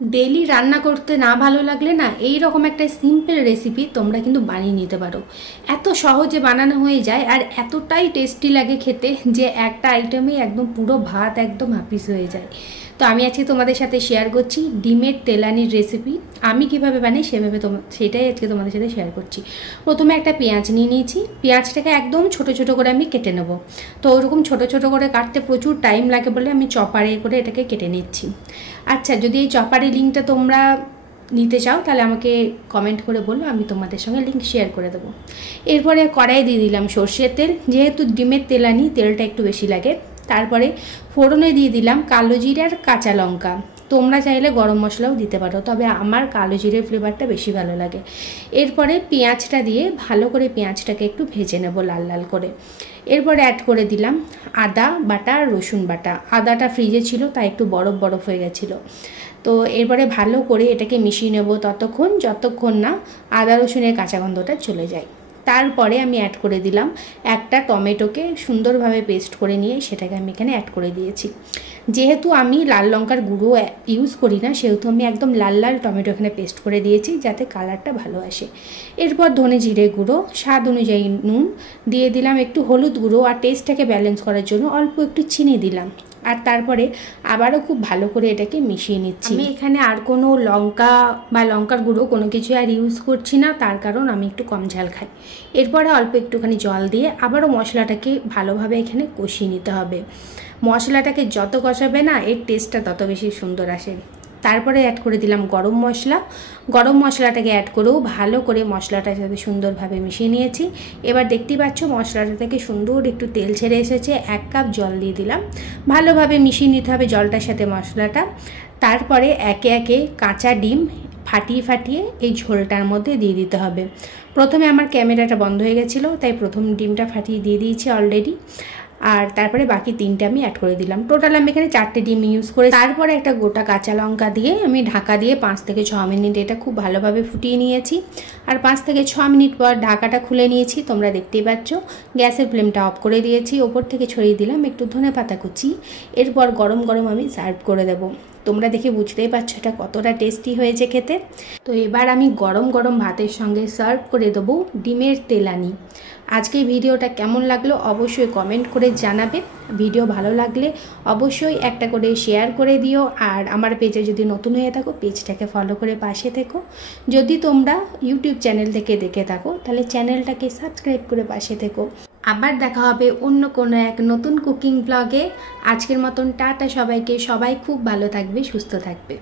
Daily রান্না করতে না ভালো লাগলে না এই রকম একটা সিম্পল রেসিপি তোমরা কিন্তু বানিয়ে নিতে পারো। এত সহজে বানানো হয়ে যায় আর এতটাই টেস্টি লাগে খেতে যে একটা আইটেমেই একদম পুরো ভাত একদম হাফিস হয়ে যায়। তো আমি আজকে তোমাদের সাথে শেয়ার করছি ডিমের তেলানির রেসিপি। আমি কিভাবে বানাই সেটাই আজকে তোমাদের সাথে শেয়ার করছি। প্রথমে একটা পেঁয়াজ নিয়ে নিয়েছি, পেঁয়াজটাকে একদম ছোট ছোট করে আমি কেটে নেব। তো ওরকম ছোট ছোট করে কাটতে প্রচুর টাইম লাগে বলে আমি চপারে করে এটাকে কেটে নিচ্ছি। আচ্ছা, যদি এই চপারের লিঙ্কটা তোমরা নিতে চাও তাহলে আমাকে কমেন্ট করে বলো, আমি তোমাদের সঙ্গে লিঙ্ক শেয়ার করে দেবো। এরপরে কড়াই দিয়ে দিলাম সর্ষের তেল, যেহেতু ডিমের তেলানি তেলটা একটু বেশি লাগে। তারপরে ফোড়নে দিয়ে দিলাম কালো জিরে আর কাঁচা লঙ্কা। তোমরা চাইলে গরম মশলাও দিতে পারো, তবে আমার কালো জিরের ফ্লেভারটা বেশি ভালো লাগে। এরপরে পেঁয়াজটা দিয়ে ভালো করে পেঁয়াজটাকে একটু ভেজে নেব লাল লাল করে। এরপরে অ্যাড করে দিলাম আদা বাটা আর রসুন বাটা। আদাটা ফ্রিজে ছিল তাই একটু বরফ বরফ হয়ে গেছিলো। তো এরপরে ভালো করে এটাকে মিশিয়ে নেব যতক্ষণ না আদা রসুনের কাঁচা গন্ধটা চলে যায়। তারপরে আমি অ্যাড করে দিলাম একটা টমেটোকে সুন্দরভাবে পেস্ট করে নিয়ে সেটাকে আমি এখানে অ্যাড করে দিয়েছি। যেহেতু আমি লাল লঙ্কার গুঁড়ো ইউজ করি না, সেহেতু আমি একদম লাল লাল টমেটো এখানে পেস্ট করে দিয়েছি যাতে কালারটা ভালো আসে। এরপর ধনে জিরে গুঁড়ো, স্বাদ অনুযায়ী নুন দিয়ে দিলাম, একটু হলুদ গুঁড়ো আর টেস্টটাকে ব্যালেন্স করার জন্য অল্প একটু চিনি দিলাম। আর তারপরে আবারও খুব ভালো করে এটাকে মিশিয়ে নিচ্ছি। আমি এখানে আর কোনো লঙ্কা বা লঙ্কার গুঁড়ো কোনো কিছু আর ইউজ করছি না, তার কারণ আমি একটু কম ঝাল খাই। এরপরে অল্প একটুখানি জল দিয়ে আবারও মশলাটাকে ভালোভাবে এখানে কষিয়ে নিতে হবে। মশলাটাকে যত কষাবে না এর টেস্টটা তত বেশি সুন্দর আসে। তারপরে অ্যাড করে দিলাম গরম মশলা। গরম মশলাটাকে অ্যাড করেও ভালো করে মশলাটার সাথে সুন্দরভাবে মিশিয়ে নিয়েছি। এবার দেখতেই পাচ্ছ মশলাটা থেকে সুন্দর একটু তেল ছেড়ে এসেছে। 1 কাপ জল দিয়ে দিলাম, ভালোভাবে মিশিয়ে নিতে হবে জলটার সাথে মশলাটা। তারপরে একে একে কাঁচা ডিম ফাটিয়ে এই ঝোলটার মধ্যে দিয়ে দিতে হবে। প্রথমে আমার ক্যামেরাটা বন্ধ হয়ে গেছিলো তাই প্রথম ডিমটা ফাটিয়ে দিয়ে দিয়েছি অলরেডি। আর তারপরে বাকি 3টে আমি অ্যাড করে দিলাম। টোটাল আমি এখানে 4টে ডিম ইউজ করে তারপরে একটা গোটা কাঁচা লঙ্কা দিয়ে আমি ঢাকা দিয়ে 5 থেকে 6 মিনিট এটা খুব ভালোভাবে ফুটিয়ে নিয়েছি। আর 5 থেকে 6 মিনিট পর ঢাকাটা খুলে নিয়েছি, তোমরা দেখতেই পাচ্ছ। গ্যাসের ফ্লেমটা অফ করে দিয়েছি, ওপর থেকে ছড়িয়ে দিলাম একটু ধনেপাতা কুচি। এরপর গরম গরম আমি সার্ভ করে দেবো। তোমরা দেখে বুঝতেই পারছো এটা কতটা টেস্টি হয়েছে খেতে। তো এবার আমি গরম গরম ভাতের সঙ্গে সার্ভ করে দেবো ডিমের তেলানি। আজকে ভিডিওটা কেমন লাগলো অবশ্যই কমেন্ট করে জানাবে। ভিডিও ভালো লাগলে অবশ্যই একটা করে শেয়ার করে দিও। আর আমার পেজে যদি নতুন হয়ে থাকো পেজটাকে ফলো করে পাশে থেকো। যদি তোমরা ইউটিউব চ্যানেল থেকে দেখে থাকো তাহলে চ্যানেলটাকে সাবস্ক্রাইব করে পাশে থেকো। আবার দেখা হবে অন্য কোনো এক নতুন কুকিং ব্লগে। আজকের মতন টাটা সবাইকে। সবাই খুব ভালো থাকবে, সুস্থ থাকবে।